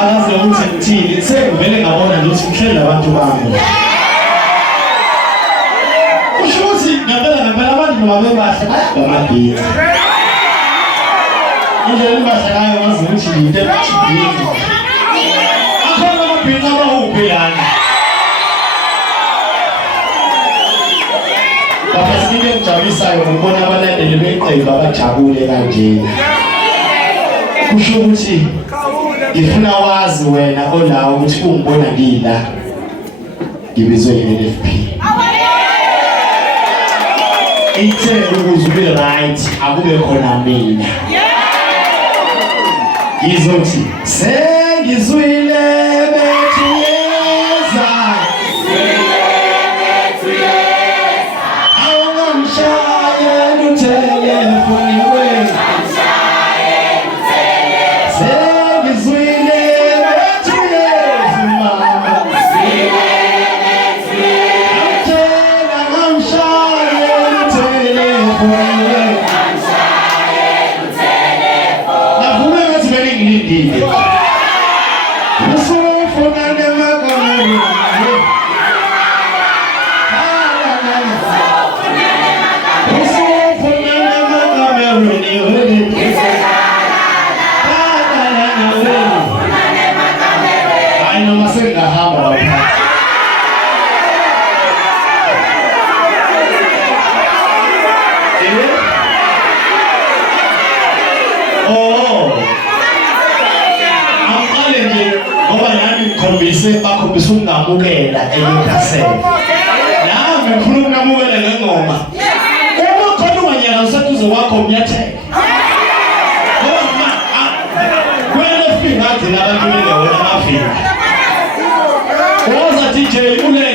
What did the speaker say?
akaze ukuthi ngithini sengivele ngabona ukuthi ngihlela abantu bami kusho ukuthi ngempela abantu noma bebahle bayabamabhiza indlela bahlalayo ngazi ukuthi into ethibhiza akhona amabhiza abahuphi yana baphezile engijabulisayo ngibona abalandeli beqembu abajabule kanje kusho ukuthi ngifuna wazi wena olawo ukuthi ungibona ngila ngibizwe i-NFP ithe ukuze ube right akube khona mina ngizothi sengizwile bethi yeza awungamshayela utelefoni wena bakhombisa ukungamukela ekhasela nami ngifuna ukungamukela ngengoma uma khona unganyaka useduze wakho umnyathela ngoba kwele fika ngathi abantu bengewona amafika waza DJ ule